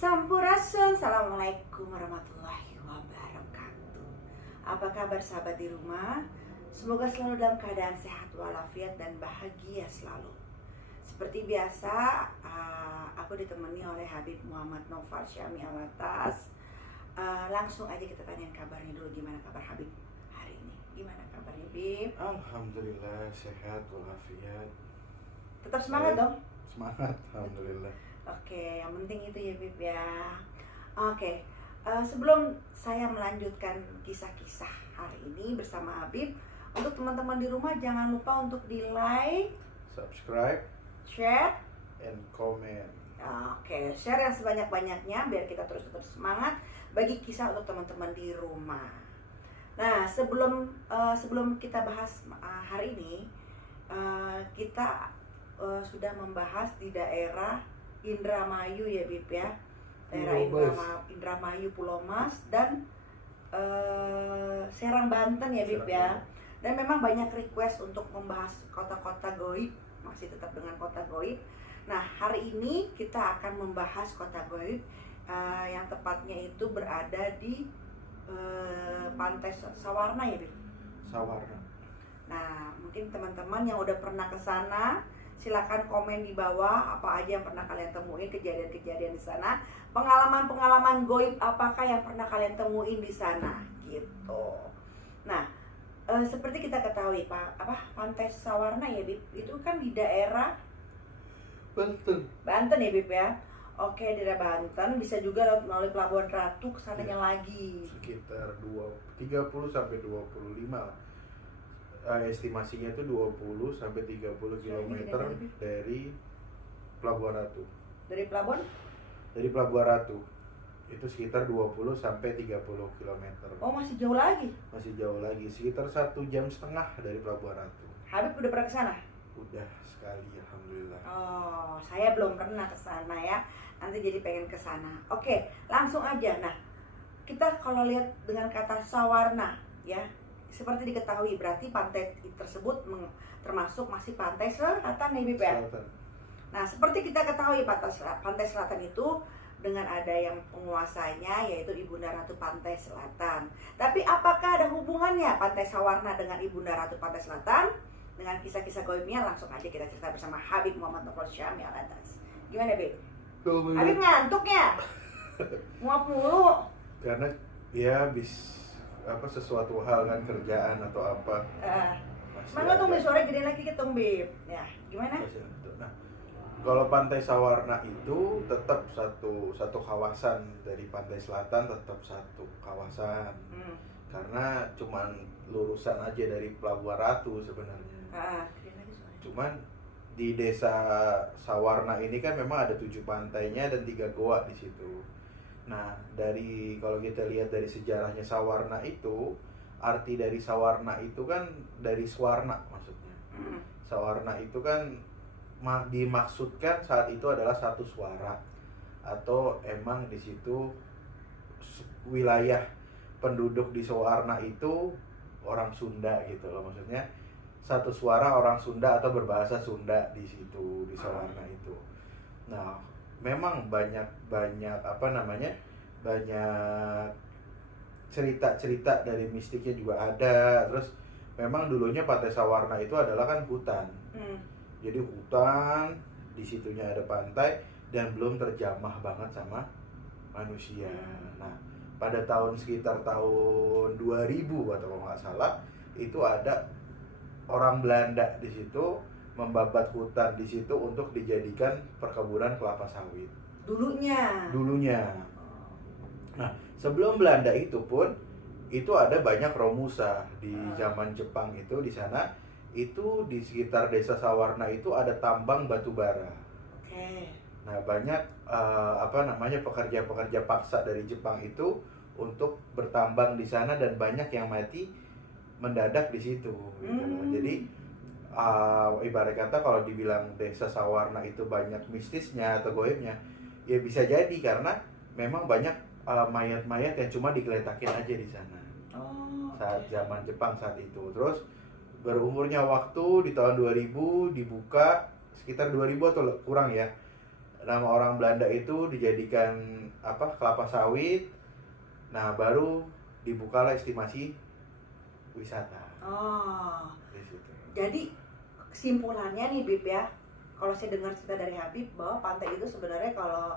Sampurasun, Assalamualaikum warahmatullahi wabarakatuh. Apa kabar sahabat di rumah? Semoga selalu dalam keadaan sehat walafiat dan bahagia selalu. Seperti biasa, aku ditemani oleh Habib Muhammad Noval Syami Alatas. Langsung aja kita tanyain kabarnya dulu. Gimana kabar Habib hari ini? Gimana kabarnya Habib? Alhamdulillah sehat walafiat. Tetap semangat dong? Semangat, alhamdulillah. Oke, yang penting itu ya Bib ya. Oke, sebelum saya melanjutkan kisah-kisah hari ini bersama Habib, untuk teman-teman di rumah jangan lupa untuk di like, Subscribe share. and comment. Oke, share yang sebanyak-banyaknya biar kita terus tetap semangat bagi kisah untuk teman-teman di rumah. Nah, sebelum kita bahas hari ini, kita sudah membahas di daerah Indramayu ya Bib ya, daerah Indramayu, Pulau Mas dan Serang Banten ya Bib ya. Dan memang banyak request untuk membahas kota-kota goib, masih tetap dengan kota goib. Nah hari ini kita akan membahas kota goib yang tepatnya itu berada di Pantai Sawarna ya Bib. Sawarna. Nah mungkin teman-teman yang udah pernah ke sana, silakan komen di bawah apa aja yang pernah kalian temuin, kejadian-kejadian di sana, pengalaman-pengalaman goib apakah yang pernah kalian temuin di sana gitu. Nah, seperti kita ketahui Pantai Sawarna ya Bib, itu kan di daerah Banten ya Bib ya. Oke, daerah Banten, bisa juga melalui Pelabuhan Ratu kesananya lagi. Sekitar 30 sampai 25 lah. Estimasinya itu 20 sampai 30 km dari Pelabuhan Ratu. Dari Pelabuhan? Dari Pelabuhan Ratu itu sekitar 20 sampai 30 km. Oh, masih jauh lagi? Masih jauh lagi, sekitar 1,5 jam dari Pelabuhan Ratu. Habib udah pernah ke sana? Udah sekali, alhamdulillah. Oh, saya belum pernah ke sana ya. Nanti jadi pengen ke sana. Oke, langsung aja. Nah, kita kalau lihat dengan kata Sawarna ya, seperti diketahui berarti pantai tersebut termasuk masih pantai selatan nih Bib ya. Nah seperti kita ketahui pantai selatan itu dengan ada yang penguasanya yaitu Ibunda Ratu Pantai Selatan. Tapi apakah ada hubungannya Pantai Sawarna dengan Ibunda Ratu Pantai Selatan? Dengan kisah-kisah goibnya langsung aja kita cerita bersama Habib Muhammad Noval Syami Alatas. Gimana Bib? Habib ngantuk ya? Nguap mulu? Karena ya sesuatu hal kan, kerjaan atau apa. Semangat tuh Bib, sore gede lagi ketemu Bib. Ya, gimana? Nah, kalau Pantai Sawarna itu tetap satu kawasan dari Pantai Selatan, tetap satu kawasan. Karena cuman lurusan aja dari Pelabuhan Ratu sebenarnya. Cuman di desa Sawarna ini kan memang ada 7 pantainya dan 3 goa di situ. Nah, kalau kita lihat dari sejarahnya Sawarna itu, arti dari Sawarna itu kan dari Swarna maksudnya. Sawarna itu kan dimaksudkan saat itu adalah satu suara, atau emang di situ wilayah penduduk di Sawarna itu orang Sunda gitu loh, maksudnya satu suara orang Sunda atau berbahasa Sunda di situ di Sawarna itu. Nah, memang banyak banyak cerita-cerita dari mistiknya juga ada. Terus memang dulunya Pantai Sawarna itu adalah kan hutan. Jadi hutan, di situnya ada pantai dan belum terjamah banget sama manusia. Nah, pada sekitar tahun 2000 atau kalau nggak salah, itu ada orang Belanda di situ membabat hutan di situ untuk dijadikan perkebunan kelapa sawit. Dulunya. Nah, sebelum Belanda itu pun itu ada banyak Romusa di zaman Jepang itu di sana. Itu di sekitar desa Sawarna itu ada tambang batu bara. Nah, banyak pekerja-pekerja paksa dari Jepang itu untuk bertambang di sana dan banyak yang mati mendadak di situ gitu loh. Jadi ibarat kata kalau dibilang desa Sawarna itu banyak mistisnya atau goibnya, ya bisa jadi karena memang banyak mayat-mayat yang cuma digeletakin aja di sana. Saat zaman Jepang saat itu. Terus berumurnya waktu di tahun 2000 dibuka sekitar 2000 atau kurang ya. nama orang Belanda itu dijadikan apa, kelapa sawit. Nah, baru dibukalah estimasi wisata Oh, di situ. jadi kesimpulannya nih Bib ya, kalau saya dengar cerita dari Habib bahwa pantai itu sebenarnya kalau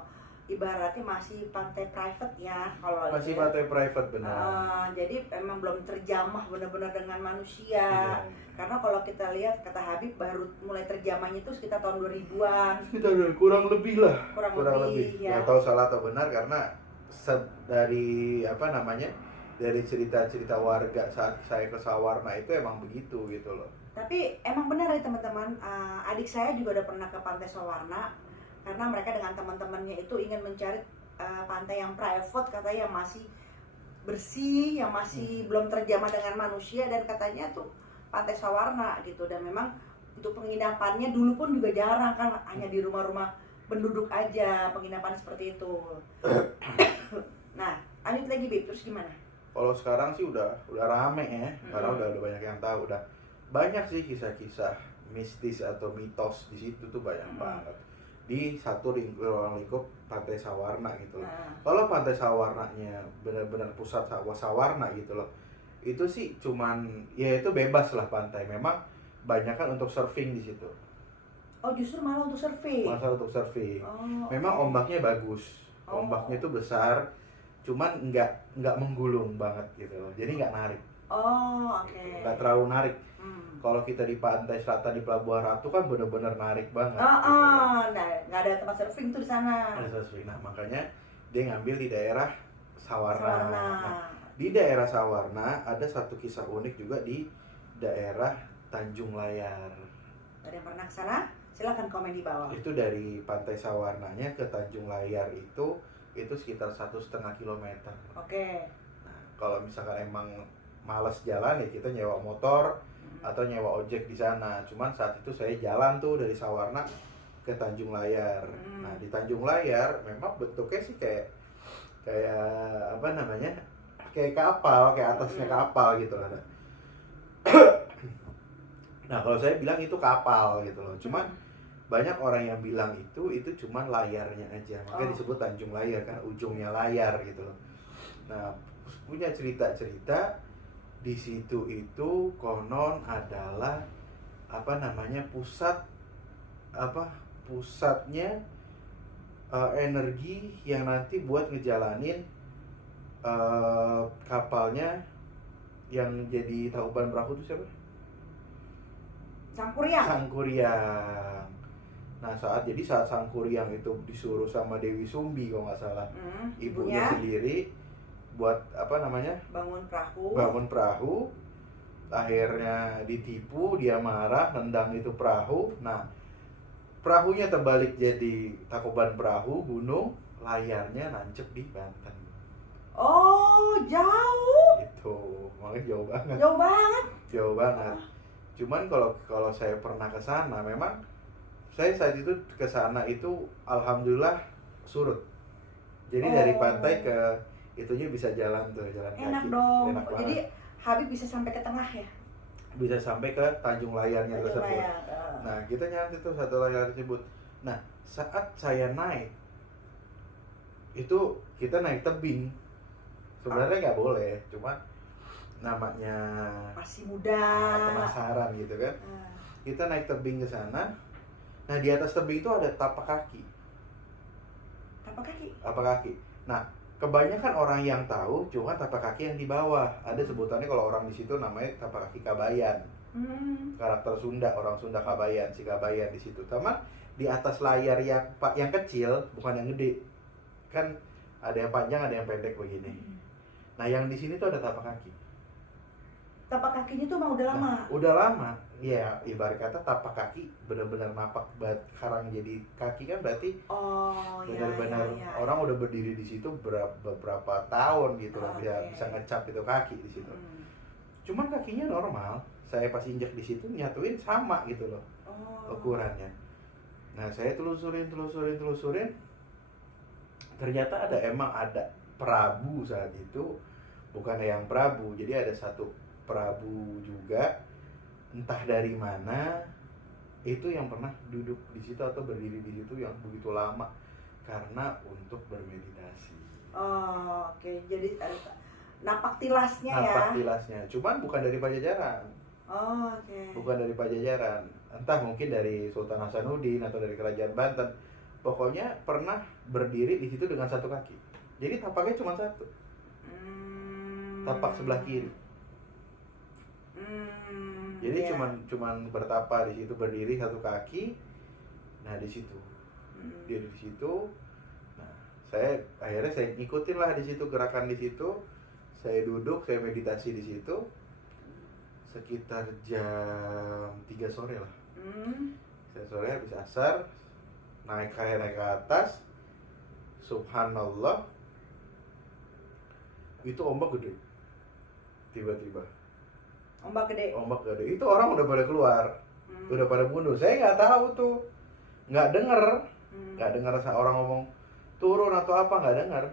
ibaratnya masih pantai private ya, kalau Masih itu ya. pantai private, benar. Jadi emang belum terjamah benar-benar dengan manusia. Iya. Karena kalau kita lihat kata Habib baru mulai terjamahnya itu sekitar tahun 2000-an. Kita kurang lebih lah. Kurang Kurang lebih, lebih. ya. Nggak tahu salah atau benar, karena dari apa namanya, dari cerita-cerita warga saat saya ke Sawarna itu emang begitu gitu loh. Tapi emang benar ya teman-teman, adik saya juga udah pernah ke Pantai Sawarna karena mereka dengan teman-temannya itu ingin mencari pantai yang private, katanya yang masih bersih, yang masih belum terjamah dengan manusia, dan katanya tuh Pantai Sawarna gitu. Dan memang untuk penginapannya dulu pun juga jarang kan, hanya di rumah-rumah penduduk aja penginapan seperti itu. Nah, lanjut lagi Bib, terus gimana? Kalau sekarang sih udah rame ya, karena udah banyak yang tahu, udah banyak sih kisah-kisah mistis atau mitos di situ tuh banyak banget di satu ruang lingkup Pantai Sawarna gitu loh. Kalau Pantai Sawarnanya benar-benar pusat Sawarna gitu loh, itu sih cuman ya itu bebas lah pantai, memang banyak kan untuk surfing di situ. Oh, justru malah untuk surfing. Masalah untuk surfing. Oh, Memang oke. ombaknya bagus, ombaknya itu besar, cuman nggak menggulung banget gitu loh, jadi nggak narik. Oh, oke. Gitu. Nggak terlalu narik. Kalau kita di pantai selatan di Pelabuhan Ratu kan benar-benar narik banget. Gitu. Nah, nggak ada tempat surfing tuh di sana. Ada surfing. Nah, makanya dia ngambil di daerah Sawarna. Sawarna. Nah, di daerah Sawarna ada satu kisah unik juga di daerah Tanjung Layar. Ada yang pernah ke sana? Silahkan komen di bawah. Itu dari pantai Sawarnanya ke Tanjung Layar itu sekitar 1,5 kilometer. Oke. Nah, kalau misalkan emang malas jalan ya kita nyewa motor atau nyewa ojek di sana. Cuman saat itu saya jalan tuh dari Sawarna ke Tanjung Layar. Nah, di Tanjung Layar memang bentuknya sih kayak apa namanya? Kayak kapal, kayak atasnya kapal gitu lah. Nah, kalau saya bilang itu kapal gitu loh. Cuman banyak orang yang bilang itu cuman layarnya aja. Makanya disebut Tanjung Layar kan ujungnya layar gitu loh. Nah, punya cerita-cerita di situ itu konon adalah apa namanya pusatnya energi yang nanti buat ngejalanin kapalnya yang jadi Tangkuban Perahu itu siapa? Sangkuriang. Sangkuriang. Nah, saat Sangkuriang itu disuruh sama Dewi Sumbi kalau nggak salah, ibunya sendiri buat apa namanya? Bangun perahu. Akhirnya ditipu, dia marah, nendang itu perahu. Nah, perahunya terbalik jadi Tangkuban Perahu, gunung, layarnya nancep di Banten. Oh, jauh. Itu, makanya jauh banget. Jauh banget. Jauh banget. Cuman kalau saya pernah ke sana, memang saya saat itu ke sana itu alhamdulillah surut. Jadi dari pantai ke itunya bisa jalan tuh, jalan kaki. Enak dong. Enak banget. Jadi Habib bisa sampai ke tengah ya? Bisa sampai ke Tanjung Layarnya tersebut. Layar. Nah, kita nyari tuh satu layar tersebut. Nah, saat saya naik itu kita naik tebing. Sebenarnya nggak boleh, cuman namanya masih muda, penasaran gitu kan. Kita naik tebing ke sana. Nah, di atas tebing itu ada tapak kaki. Tapak kaki. Nah, kebanyakan orang yang tahu cuma tapak kaki yang di bawah. Ada sebutannya kalau orang di situ namanya tapak kaki Kabayan. Karakter Sunda, orang Sunda Kabayan, si Kabayan di situ. Sama di atas layar yang kecil, bukan yang gede. Kan ada yang panjang, ada yang pendek begini. Nah, yang di sini tuh ada tapak kaki. Tapak kakinya tuh emang udah lama. Nah, udah lama. Ya, ibarat kata tapak kaki benar-benar napak karang jadi kaki kan berarti benar-benar orang udah berdiri di situ beberapa tahun gitu loh, bisa ngecap itu kaki di situ. Cuman kakinya normal. Saya pas injak di situ nyatuin sama gitu loh ukurannya. Nah, saya telusurin. Ternyata emang ada Prabu saat itu, bukan yang Prabu. Jadi ada satu Prabu juga, entah dari mana itu yang pernah duduk di situ atau berdiri di situ yang begitu lama karena untuk bermeditasi. Oh, oke. Jadi napak tilasnya ya. Napak tilasnya, cuman bukan dari Pajajaran. Oh, oke. Bukan dari Pajajaran, entah mungkin dari Sultan Hasanuddin atau dari Kerajaan Banten. Pokoknya pernah berdiri di situ dengan satu kaki. Jadi tapaknya cuma satu. Tapak sebelah kiri. Jadi iya. cuman bertapa di situ, berdiri satu kaki. Nah, di situ. Dia di situ. Nah, akhirnya saya ngikutin lah di situ, gerakan di situ. Saya duduk, saya meditasi di situ sekitar jam 3 sore lah. Saya sore habis asar, naik ke atas. Subhanallah, itu ombak gede. Tiba-tiba Ombak gede. Itu orang udah pada keluar, udah pada bunuh. Saya nggak tahu tuh, nggak dengar orang ngomong turun atau apa, nggak dengar.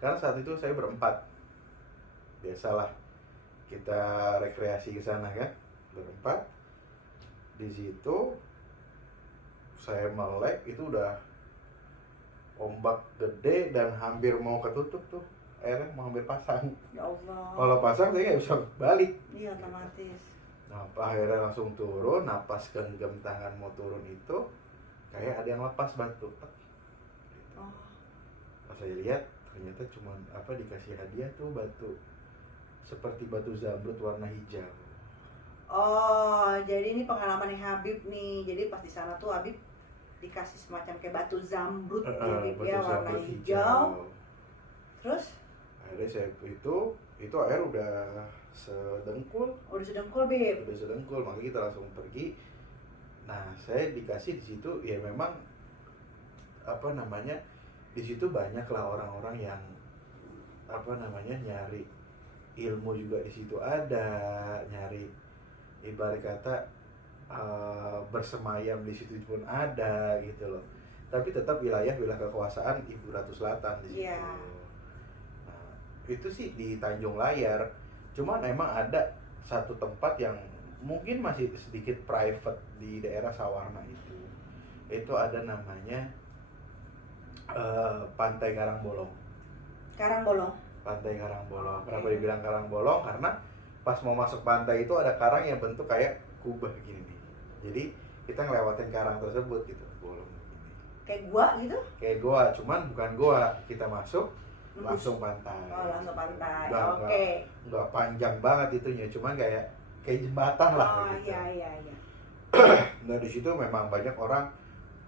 Karena saat itu saya berempat, biasalah kita rekreasi ke sana kan, berempat. Di situ saya melek, itu udah ombak gede dan hampir mau ketutup tuh, airnya mau hampir pasang. Ya Allah. Kalau pasang saya nggak bisa balik. Iya, otomatis. Nah, akhirnya langsung turun, napas genggam tangan mau turun itu kayak ada yang lepas batu. Oh. Pas saya lihat ternyata cuma dikasih hadiah tuh batu seperti batu zamrud warna hijau. Oh, jadi ini pengalaman Habib nih. Jadi pas di sana tuh Habib dikasih semacam kayak batu zamrud Batu ya, warna zamrud hijau. Terus akhirnya saya itu air udah sedengkul. Udah sedengkul, Bib. Udah sedengkul, makanya kita langsung pergi. Nah, saya dikasih di situ ya memang di situ banyaklah orang-orang yang nyari ilmu juga di situ ada, nyari ibarat kata bersemayam di situ pun ada gitu loh. Tapi tetap wilayah kekuasaan Ibu Ratu Selatan di situ. Yeah. Nah, itu sih di Tanjung Layar. Cuman emang ada satu tempat yang mungkin masih sedikit private di daerah Sawarna itu. Itu ada namanya Pantai Karangbolong. Pantai Karangbolong. Okay. Kenapa dibilang Karangbolong? Karena pas mau masuk pantai itu ada karang yang bentuk kayak kubah gini nih. Jadi kita ngelewatin karang tersebut gitu, bolong gini. Kayak gua gitu? Kayak gua, cuman bukan gua. Kita masuk langsung pantai. Oh, langsung pantai. Oke. Enggak panjang banget itunya, cuman kayak jembatan lah gitu. Iya. Nah, di situ memang banyak orang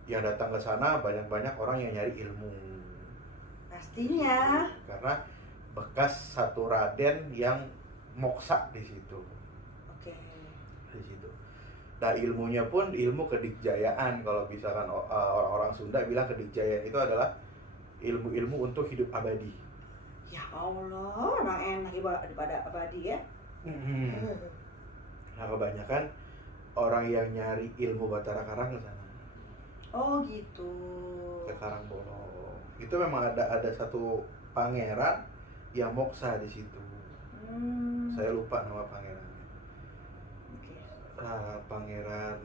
yang datang ke sana, banyak orang yang nyari ilmu. Pastinya. Karena bekas satu raden yang moksa di situ. Oke. Di situ. Nah, ilmunya pun ilmu kedikjayaan. Kalau misalkan orang-orang Sunda bilang kedikjayaan itu adalah ilmu-ilmu untuk hidup abadi. Ya Allah, emang enak daripada abadi ya. Nah, kebanyakan orang yang nyari ilmu Batara Karang ke sana. Oh gitu. Ke Karangbolong. Itu memang ada satu pangeran yang moksa di situ. Saya lupa nama pangerannya. Okay. Pangeran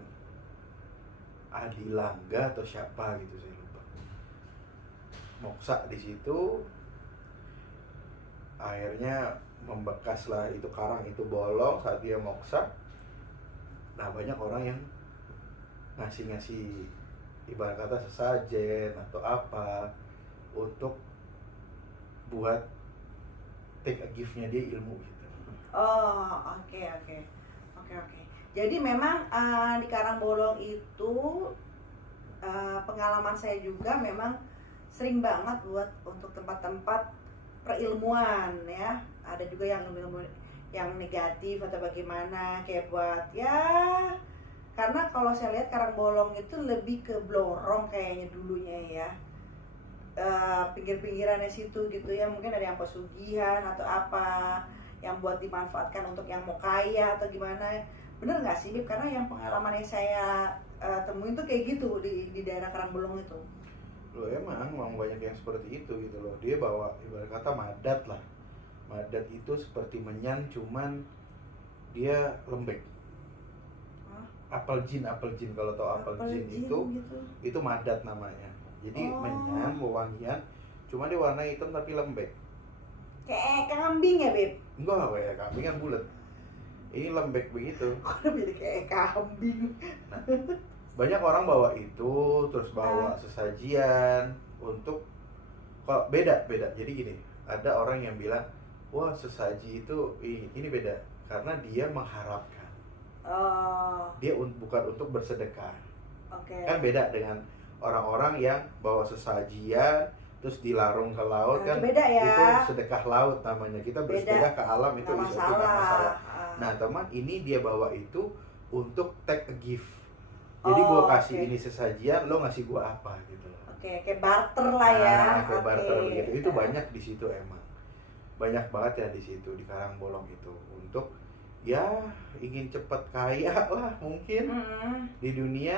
Adilangga atau siapa gitu, saya lupa. Moksa di situ. Akhirnya membekas lah itu karang itu bolong saat dia moksa. Nah, banyak orang yang ngasih ibarat kata sesajen atau apa untuk buat take a gift-nya dia ilmu gitu. Oh, oke. Jadi memang di Karangbolong itu pengalaman saya juga memang sering banget buat untuk tempat-tempat perilmuan ya. Ada juga yang ilmu yang negatif atau bagaimana, kayak buat ya, karena kalau saya lihat Karangbolong itu lebih ke blorong kayaknya dulunya ya. Pinggir-pinggirannya situ gitu ya, mungkin ada yang pesugihan atau apa yang buat dimanfaatkan untuk yang mau kaya atau gimana. Bener nggak sih, Bib? Karena yang pengalaman yang saya temuin tuh kayak gitu di daerah Karangbolong itu. Loh, emang banyak yang seperti itu gitu loh. Dia bawa ibarat kata madat lah. Madat itu seperti menyan, cuman dia lembek. apel jin kalau tau apel jin itu gitu. Itu madat namanya. Jadi Oh. menyan, wewangian, cuma dia warna hitam tapi lembek. Kayak kambing ya, Beb? Enggak, kayak kambing kan bulat. Ini lembek begitu. Kok jadi kayak kambing? Nah, banyak orang bawa itu, terus bawa sesajian untuk kok beda. Jadi gini, ada orang yang bilang, wah sesaji itu ini beda karena dia mengharapkan. Oh, Dia bukan untuk bersedekah. oke. Kan beda dengan orang-orang yang bawa sesajian terus dilarung ke laut, Nah, kan itu beda ya. itu sedekah laut namanya. Kita bersedekah ke alam itu Nggak itu nggak masalah. Ah. Nah teman, ini dia bawa itu untuk take a gift. Jadi gua kasih oke. ini sesajian, lo ngasih gua apa gitu loh. Oke, kayak barter lah ya. Nah, kayak barter Oke. begitu. Itu banyak di situ emang. Banyak banget ya di situ di Karangbolong itu untuk ya ingin cepat kaya lah mungkin Mm-mm. di dunia,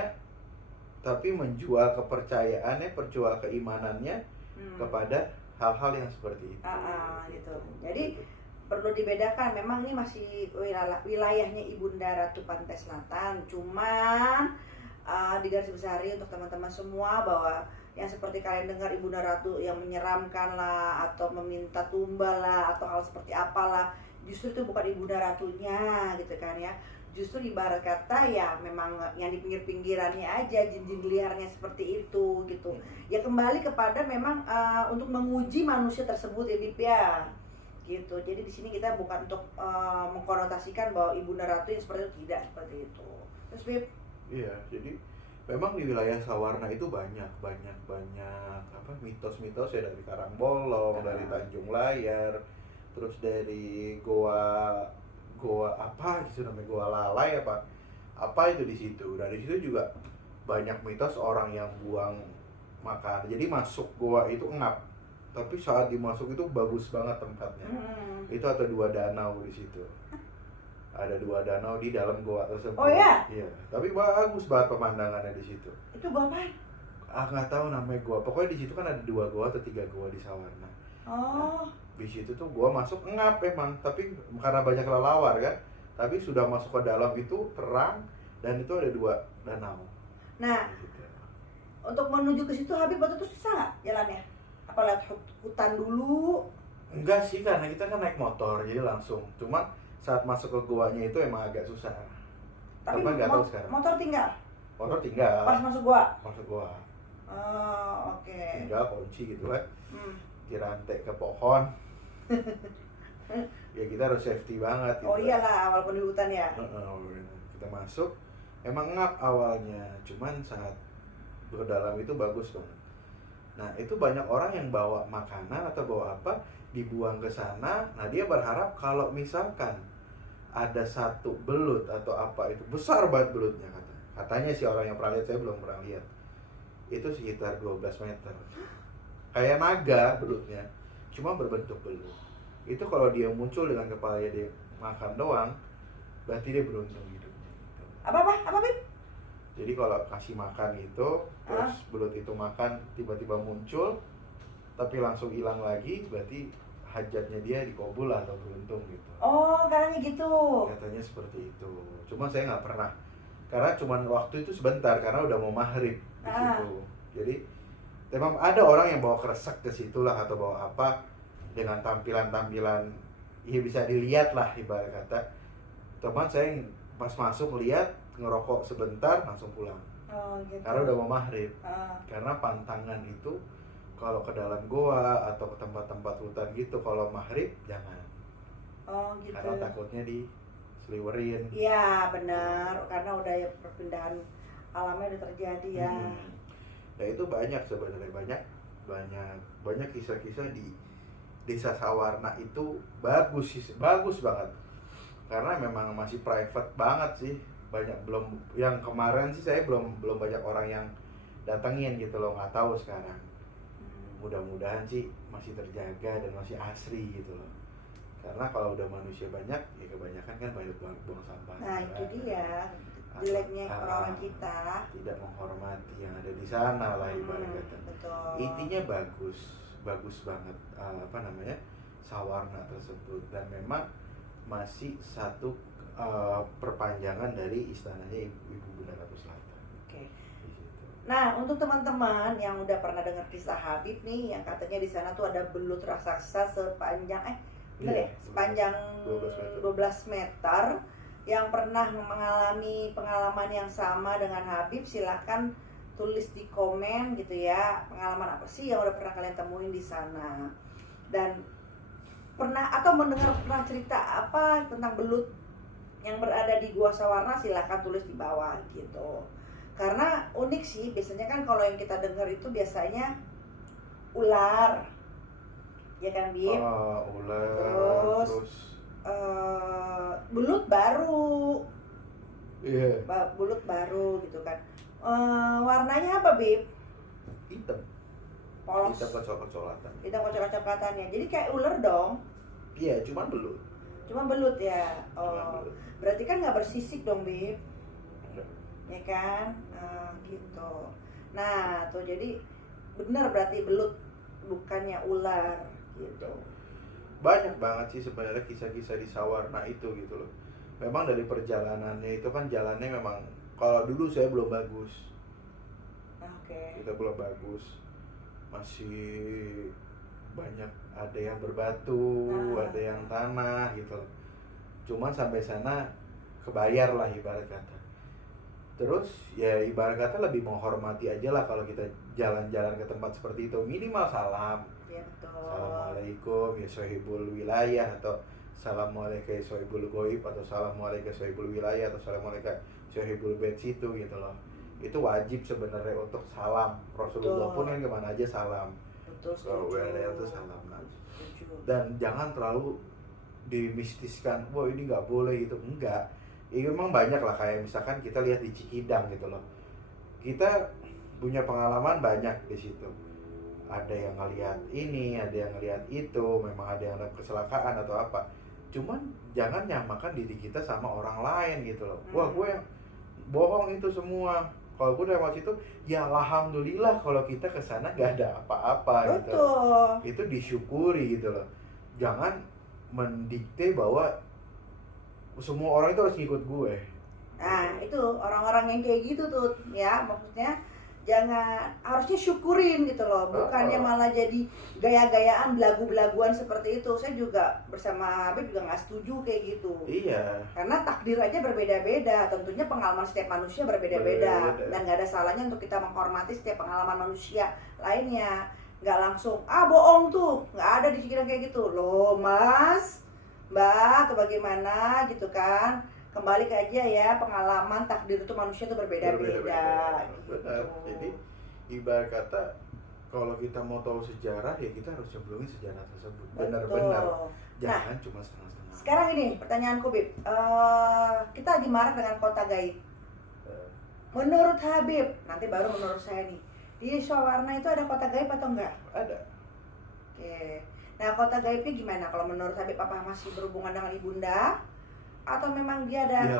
tapi menjual kepercayaannya, perjual keimanannya kepada hal-hal yang seperti itu. Gitu. Jadi perlu dibedakan, memang ini masih wilayahnya Ibunda Ratu Pantai Selatan, cuman digarisbawahi untuk teman-teman semua bahwa yang seperti kalian dengar Ibunda Ratu yang menyeramkan lah atau meminta tumbal lah atau hal seperti apalah, justru itu bukan Ibunda Ratunya gitu kan ya. Justru ibarat kata ya memang yang di pinggir-pinggirannya aja, jin-jin liarnya seperti itu gitu. Ya kembali kepada memang untuk menguji manusia tersebut ya Bip ya gitu. Jadi di sini kita bukan untuk mengkonotasikan bahwa Ibunda Ratu yang seperti itu, tidak seperti itu. Terus Bip? Iya, jadi memang di wilayah Sawarna itu banyak apa mitos-mitos ya, dari Karangbolong, dari Tanjung Layar, terus dari goa apa gitu namanya, goa lalai apa itu di situ. Dari situ juga banyak mitos orang yang buang makan. Jadi masuk goa itu ngap, tapi saat dimasuk itu bagus banget tempatnya. Itu ada 2 danau di situ. Ada 2 danau di dalam goa tersebut. Oh ya? Iya, tapi bagus banget pemandangannya di situ. Itu gua apa? Nggak tahu namanya goa. Pokoknya di situ kan ada 2 goa atau 3 goa di Sawarna. Oh. Di situ tuh gua masuk ngap emang, tapi karena banyak kelelawar kan. Tapi sudah masuk ke dalam itu terang dan itu ada 2 danau. Nah, Di situ. untuk menuju ke situ Habib waktu itu susah nggak jalannya? Apa lewat hutan dulu? Enggak sih, karena kita kan naik motor jadi langsung. Cuma saat masuk ke goanya itu emang agak susah. Tapi Teman nggak tahu sekarang. motor tinggal Motor tinggal. pas masuk gua. Masuk goa. Oh, oke. Tinggal kunci gitu kan. Hmm. Dirantai ke pohon. Ya kita harus safety banget gitu. Oh iyalah, walaupun di hutan ya. Kita masuk emang ngap awalnya, cuman saat berdalam itu bagus banget. Nah itu banyak orang yang bawa makanan atau bawa apa dibuang ke sana. Nah dia berharap kalau misalkan ada satu belut atau apa itu besar banget belutnya, katanya sih orang yang pernah lihat, saya belum pernah lihat, itu sekitar 12 meter, kayak naga belutnya, cuma berbentuk belut. Itu kalau dia muncul dengan kepalanya dia makan doang, berarti dia beruntung hidupnya gitu. Apa Bib? Jadi kalau kasih makan gitu, terus belut itu makan tiba-tiba muncul tapi langsung hilang lagi, berarti hajatnya dia dikabul atau beruntung gitu. Oh, katanya gitu. Katanya seperti itu. Cuma saya nggak pernah, karena cuma waktu itu sebentar karena udah mau maghrib di situ. Jadi memang ada orang yang bawa kresek ke situ lah atau bawa apa dengan tampilan-tampilan ya bisa dilihat lah ibarat kata. Teman saya pas masuk lihat ngerokok sebentar langsung pulang. Oh, gitu. Karena udah mau maghrib. Karena pantangan itu kalau ke dalam goa atau ke tempat-tempat hutan gitu kalau maghrib jangan. Oh gitu. Karena takutnya diseliwerin. Iya benar, karena udah ya perpindahan alamnya udah terjadi ya. Nah itu banyak sebenarnya, banyak kisah-kisah di Desa Sawarna itu bagus banget. Karena memang masih private banget sih. Banyak belum, yang kemarin sih saya belum banyak orang yang datengin gitu loh, nggak tahu sekarang. Mudah-mudahan sih masih terjaga dan masih asri gitu loh. Karena kalau udah manusia banyak, ya kebanyakan kan banyak buang sampah. Nah itu dia jeleknya orang kita. Tidak menghormati yang ada di sana lah ibarat kata. Betul. Intinya bagus banget Sawarna tersebut, dan memang masih satu perpanjangan dari istananya Ibu Bunda Ratu Selatan. Oke. Di situ. Nah, untuk teman-teman yang udah pernah dengar kisah Habib nih, yang katanya di sana tuh ada belut raksasa sepanjang bener ya? Sepanjang 12 meter. Yang pernah mengalami pengalaman yang sama dengan Habib, silahkan tulis di komen gitu ya, pengalaman apa sih yang udah pernah kalian temuin di sana, dan pernah atau pernah cerita apa tentang belut yang berada di Gua Sawarna, silahkan tulis di bawah gitu. Karena unik sih, biasanya kan kalau yang kita dengar itu biasanya ular, ya kan Bib? Ular, terus belut baru, iya, belut baru gitu kan. Warnanya apa Bib? hitam Polos, kecol-kecolatan. hitam kocok-coklatannya, jadi kayak ular dong. Iya, cuman belut. Cuma belut ya. Cuman belut. Berarti kan nggak bersisik dong Bib, Enggak. ya kan? Gitu. Nah tuh, jadi benar berarti belut bukannya ular gitu. Banyak banget sih sebenarnya kisah-kisah di Sawarna itu gitu loh. Memang dari perjalanannya itu kan jalannya memang, kalau dulu saya belum bagus, Oke. kita belum bagus, masih banyak, ada yang berbatu, ada yang tanah gitu loh. Cuman sampai sana kebayar lah ibarat kata. Terus ya ibarat kata lebih menghormati aja lah kalau kita jalan-jalan ke tempat seperti itu, minimal salam. Ya betul. Assalamualaikum ya sohibul wilayah, atau Assalamualaikum ya sohibul goib, atau Assalamualaikum ya sohibul wilayah, atau Assalamualaikum sohibul bed situ gitu loh. Itu wajib sebenarnya untuk salam. Rasulullah pun kan kemana aja salam. Betul, Kalau setuju. WLR itu salam. Setuju. Dan jangan terlalu dimistiskan, wah ini nggak boleh gitu, enggak. Ya memang banyak lah, kayak misalkan kita lihat di Cikidang gitu loh, kita punya pengalaman banyak di situ. Ada yang ngelihat ini, ada yang ngelihat itu, memang ada yang ada kecelakaan atau apa. Cuman jangan nyamakan diri kita sama orang lain gitu loh. Wah gue yang bohong itu semua. Kalau gue lewat situ, ya alhamdulillah kalau kita kesana gak ada apa-apa gitu. Itu disyukuri gitu loh. Jangan mendikte bahwa semua orang itu harus ngikut gue. Nah itu orang-orang yang kayak gitu tuh ya, maksudnya jangan, harusnya syukurin gitu loh, bukannya malah jadi gaya-gayaan, belagu-belaguan seperti itu. Saya juga bersama Habib juga nggak setuju kayak gitu. Iya. Karena takdir aja berbeda-beda, tentunya pengalaman setiap manusia berbeda-beda, dan nggak ada salahnya untuk kita menghormati setiap pengalaman manusia lainnya. Nggak langsung bohong tuh, nggak ada di pikiran kayak gitu loh Mas, Mbak, atau bagaimana gitu kan. Kembali ke aja ya, pengalaman takdir itu manusia itu berbeda-beda. Benar. Jadi ibarat kata kalau kita mau tahu sejarah ya kita harus cemplungin sejarah tersebut. Benar-benar. Jangan cuma setengah-setengah. Sekarang ini pertanyaanku Bib, kita lagi marah dengan kota gaib. Menurut Habib, nanti baru menurut saya nih, di Sawarna itu ada kota gaib atau enggak? Ada. Oke. Nah kota gaibnya gimana? Kalau menurut Habib, apa masih berhubungan dengan ibunda? Atau memang dia ada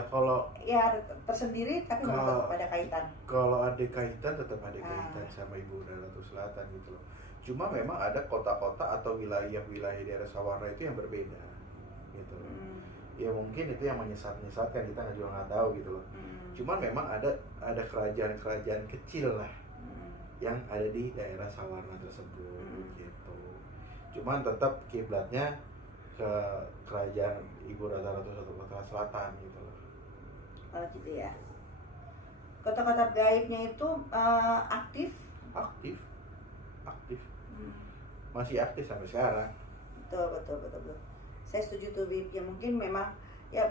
tersendiri tapi tetap ada kaitan? Kalau ada kaitan tetap ada kaitan sama Ibu Ratu Selatan gitu loh. Cuma memang ada kota-kota atau wilayah-wilayah daerah Sawarna itu yang berbeda gitu loh. Ya mungkin itu yang menyesatkan, kita juga nggak tahu gitu loh. Cuma memang ada kerajaan-kerajaan kecil lah yang ada di daerah Sawarna tersebut gitu. Cuman tetap kiblatnya ke kerajaan Ibu Ratu Sumatera Selatan gitu loh. Oh gitu ya. Kota-kota gaibnya itu aktif? Aktif. Masih aktif sampai sekarang. Betul. Saya setuju tuh Bib. Ya mungkin memang ya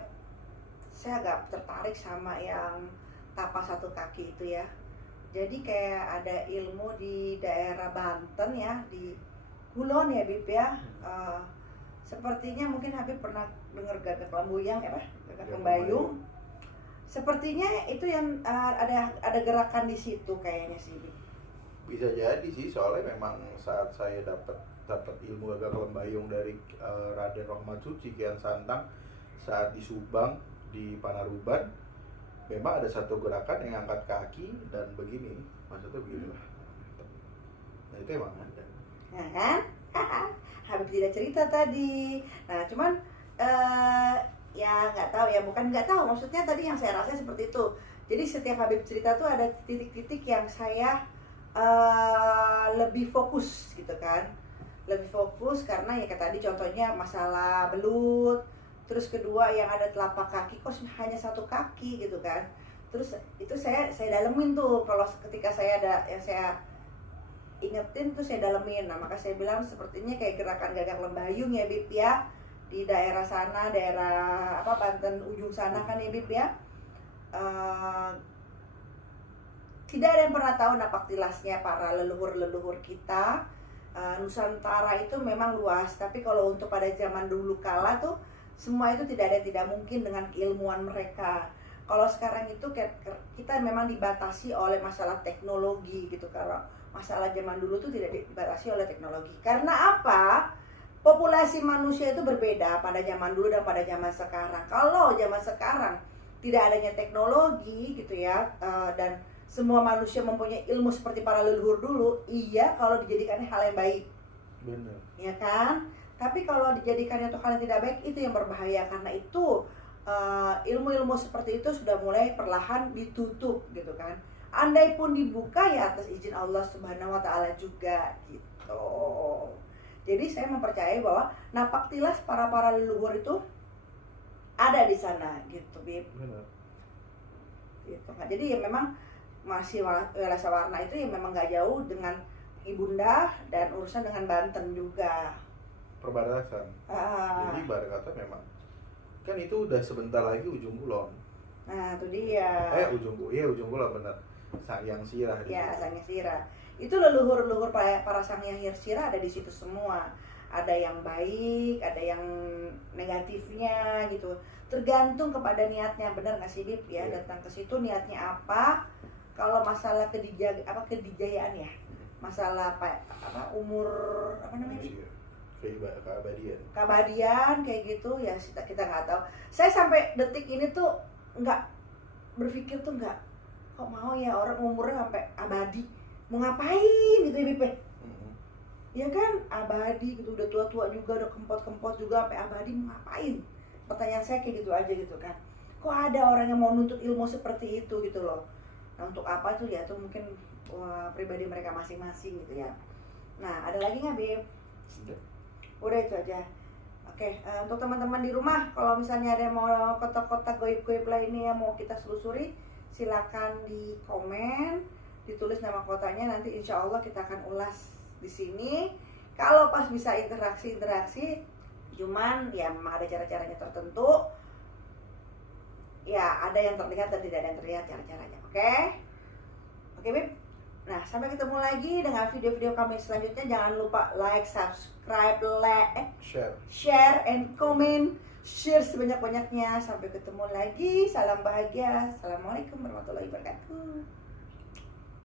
saya agak tertarik sama yang tapak satu kaki itu ya. Jadi kayak ada ilmu di daerah Banten ya, di Kulon ya Bib ya. Sepertinya mungkin Habib pernah dengar Gagak Lambuyang ya Pak? Gagak Lembayung. Sepertinya itu yang ada gerakan di situ kayaknya sih. Bisa jadi sih, soalnya memang saat saya dapat ilmu Gagak Lembayung dari Raden Rahmat Suci Kian Santang saat di Subang di Panaruban, memang ada satu gerakan yang angkat kaki dan begini, maksudnya begini lah. Nah itu emang ada. Nah kan? Habib tidak cerita tadi. Nah cuman ya nggak tahu ya, bukan nggak tahu, maksudnya tadi yang saya rasa seperti itu. Jadi setiap Habib cerita tuh ada titik-titik yang saya lebih fokus gitu kan, lebih fokus karena ya kayak tadi contohnya masalah belut, terus kedua yang ada telapak kaki kok hanya satu kaki gitu kan, terus itu saya dalemin tuh, kalau ketika saya ada yang saya ingetin tuh saya dalemin. Nah maka saya bilang sepertinya kayak gerakan gagak lembayung ya Bib ya, di daerah sana, daerah apa Banten ujung sana kan ya Bib ya. Tidak ada yang pernah tahu napak tilasnya para leluhur-leluhur kita. Nusantara itu memang luas, tapi kalau untuk pada zaman dulu kala tuh semua itu tidak ada yang tidak mungkin dengan keilmuan mereka. Kalau sekarang itu kita memang dibatasi oleh masalah teknologi gitu. Kalau masalah zaman dulu tuh tidak dibatasi oleh teknologi. Karena apa? Populasi manusia itu berbeda pada zaman dulu dan pada zaman sekarang. Kalau zaman sekarang tidak adanya teknologi gitu ya, dan semua manusia mempunyai ilmu seperti para leluhur dulu, iya kalau dijadikannya hal yang baik. Benar. Ya kan? Tapi kalau dijadikannya untuk hal yang tidak baik, itu yang berbahaya. Karena itu ilmu-ilmu seperti itu sudah mulai perlahan ditutup gitu kan. Andai pun dibuka ya atas izin Allah Subhanahu wa taala juga gitu. Jadi saya mempercayai bahwa napak tilas para leluhur itu ada di sana gitu, Bib. Benar. Gitu kan. Jadi ya memang masih Wilayah Warna itu ya memang gak jauh dengan Ibunda dan urusan dengan Banten juga. Perbatasan. Jadi ibarat kata memang kan itu udah sebentar lagi ujung kulon. Nah itu dia. Ujung kulon benar. Sangyang Sirah. Ya Sangyang Sirah. Itu leluhur para Sangyang Sirah ada di situ semua. Ada yang baik, ada yang negatifnya gitu. Tergantung kepada niatnya, benar nggak sih Bib ya? Datang ke situ niatnya apa? Kalau masalah kedijayaan ya, masalah umur apa namanya? Keabadian kayak gitu ya kita nggak tahu. Saya sampai detik ini tuh nggak berpikir tuh nggak, kok mau ya orang umurnya sampai abadi, mau ngapain gitu ya Bib? Ya kan abadi gitu, udah tua-tua juga, udah kempot-kempot juga sampai abadi, mau ngapain? Pertanyaan saya kayak gitu aja gitu kan. Kok ada orang yang mau nuntut ilmu seperti itu gitu loh. Nah untuk apa tuh ya, tuh mungkin pribadi mereka masing-masing gitu ya. Nah ada lagi nggak Bib? Udah itu aja. Oke, untuk teman-teman di rumah, kalau misalnya ada yang mau kotak-kotak goib-goib lainnya yang mau kita selusuri, silakan di komen, ditulis nama kotanya, nanti insya Allah kita akan ulas di sini. Kalau pas bisa interaksi, cuman ya memang ada cara-caranya tertentu. Ya ada yang terlihat dan tidak ada yang terlihat cara-caranya. Oke Bib. Nah sampai ketemu lagi dengan video-video kami selanjutnya. Jangan lupa like, subscribe, share and comment. Share sebanyak-banyaknya. Sampai ketemu lagi. Salam bahagia. Assalamualaikum warahmatullahi wabarakatuh.